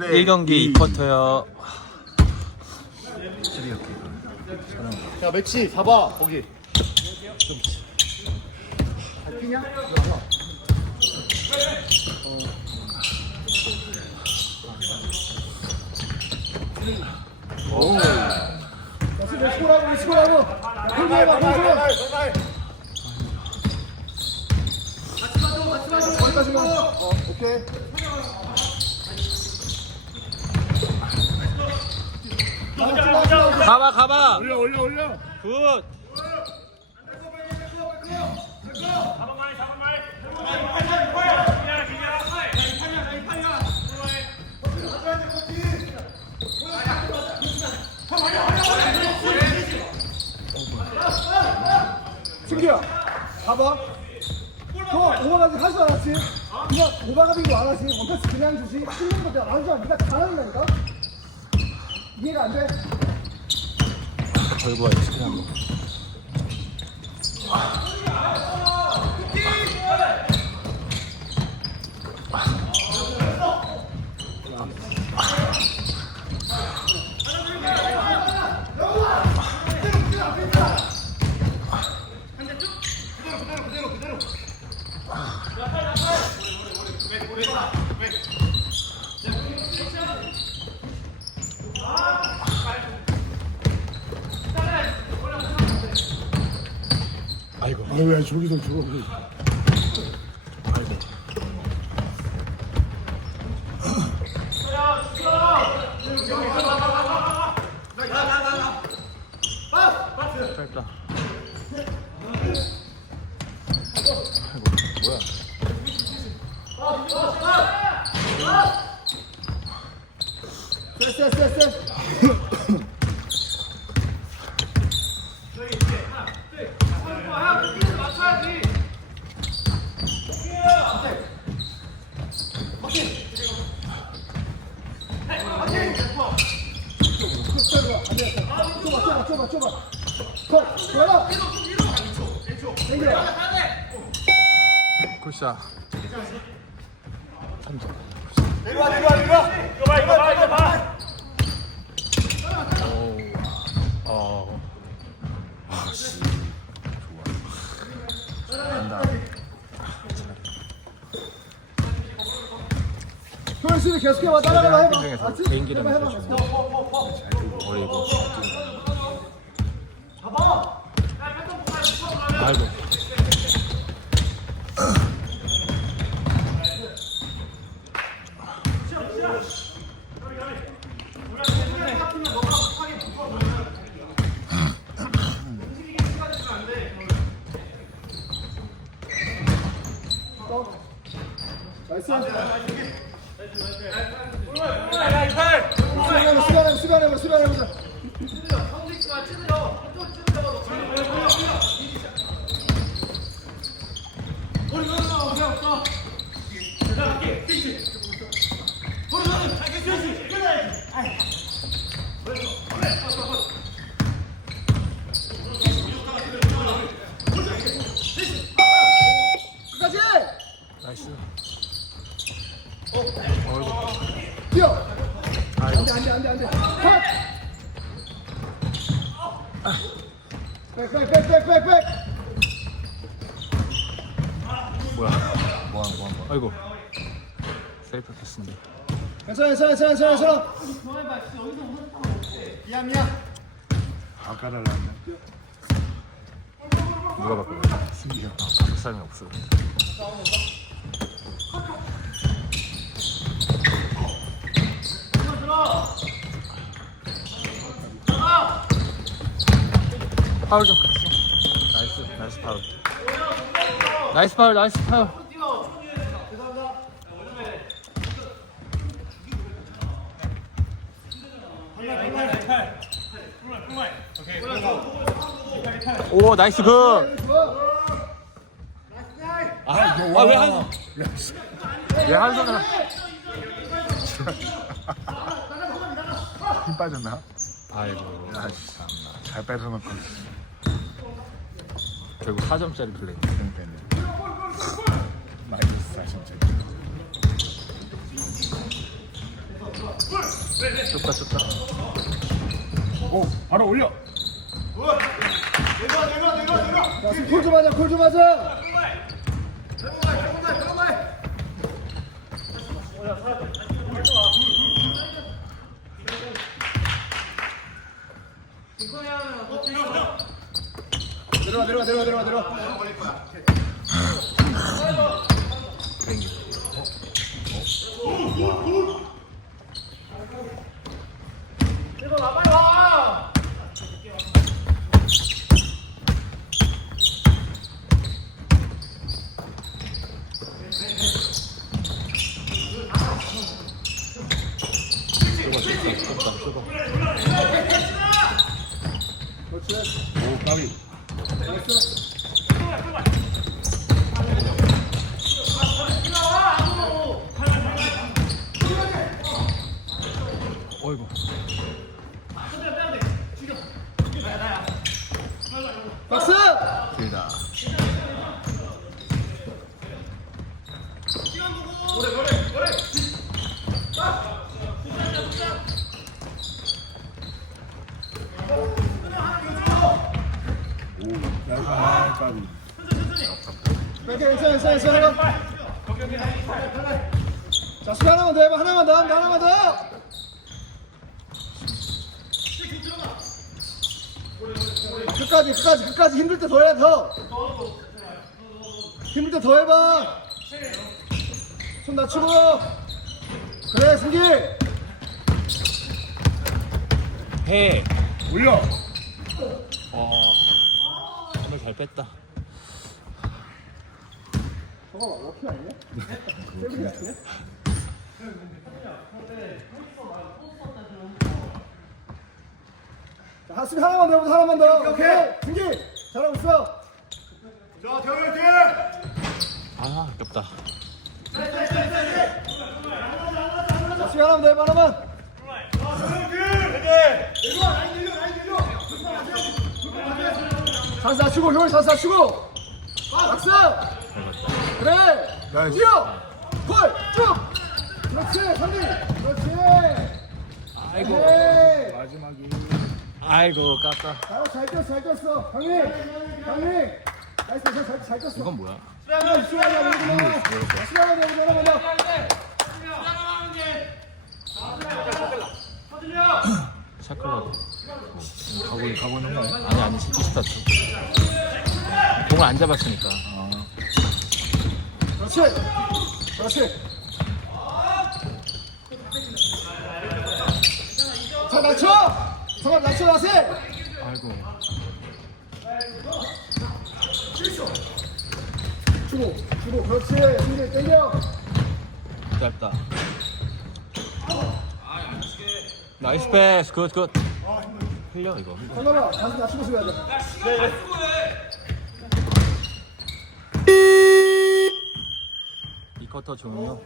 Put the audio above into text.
1경기 2쿼터요. 야 매치 봐봐 거기 잘 뛰냐? 들어가서. 오. 야, 수비 스코라고 스코라고 공개해봐 공개 거기까지만 어 오케이 가봐 가봐. 올려 올려 올려 굿. 승기야 봐봐 너 오버가지 하지 않았지? 그냥 오버가지 안 하지 원패스 그냥 주지 거 내가 안 하지 니가 잘하는다니까 이해가 안 돼? 결과 예측한 거. 아이고. 아유 야 저기서 저거 아이고. 짧다. 아이고 뭐야? 쎄쎄 쎄쎄 좁아 좁아 좁아 컷 좋아 굿샷. 3점. 오. 어. 아, 씨. 좋아. 간다. 효율수를 계속해봐 따라가봐 해봐? 개인기는 해봐 버리고 아이고 나이스 수비하자 수비하자 수비하자 끝까지 나이스 어이구 뛰어 아이고 안돼 안돼 안돼 컷 백백백백백백 뭐야 뭐하는 뭐하는 거 아이고 세이프 패스인데 괜찮아 괜찮아 괜찮아 괜찮아 미안 미안 아까달라는데 누가 바꿔 승기가 아 바꿀 사람이 없어 파울 좀 갔어 나이스 나이스 파울. 나이스 파울 나이스 파울. 오 나이스 굿. 아왜 한 손? 왜한 손을 힘 빠졌나? 아이고 잘 뺏어놓고 결국 4점짜리 플레이 그러니까요 마이너스 40점 좁다 좁다 오 바로 올려 자, 지금 콜좀 하자, 콜좀 하자. 내려와, 내려와, 내려와, 내려와, 내려와. 오 까비. 어이구 박스! 자, 수비 하나만 더 해봐. 하나만 더, 하나만 더. 끝까지, 끝까지, 끝까지. 힘들 때 더 해, 더. 힘들 때 더 해봐. 손 낮추고. 그래, 승기. 해 올려 어, 오늘 잘 뺐다. 저거 봐, 럭키 아니냐? 세븐이 아니냐? 자, 한 수비 하나만 더 해보자, 하나만 더. 오케이. 승기. 잘하고 있어. 아, 아깝다. 자, 수비 하나만 더 해봐, 하나만. 자 세 낮추고, 효율 자세 낮추고. 박스. 그래. 나이스. 뛰어. 콜. 쭉. 그렇지, 상기. 그렇지. 아이고. 마지막이 아이고, 깠다. 잘, 잘 뛰었어, 잘 뛰었어. 강민, 강민. 나이스, 잘, 잘, 잘 뛰었어. 이건 뭐야? 수비하자, 수비하자, 수비하자, 수비하자, 수비하자. 샤클라도. 가고, 가고 있는 거야? 아니, 아니, 20다 쳐. 공을 안 잡았으니까. 어. 그렇지, 그렇지. 자, 낮춰. 잠깐 낮춰, 낮춰. 아이고. 주고, 주고, 그렇지. 승리 땡겨. 짧다. 나이스 패스, 굿, 굿. 흘려, 이거. 흘려. 잠깐만, 다시 낮추고 수비하자. 이 쿼터 종료.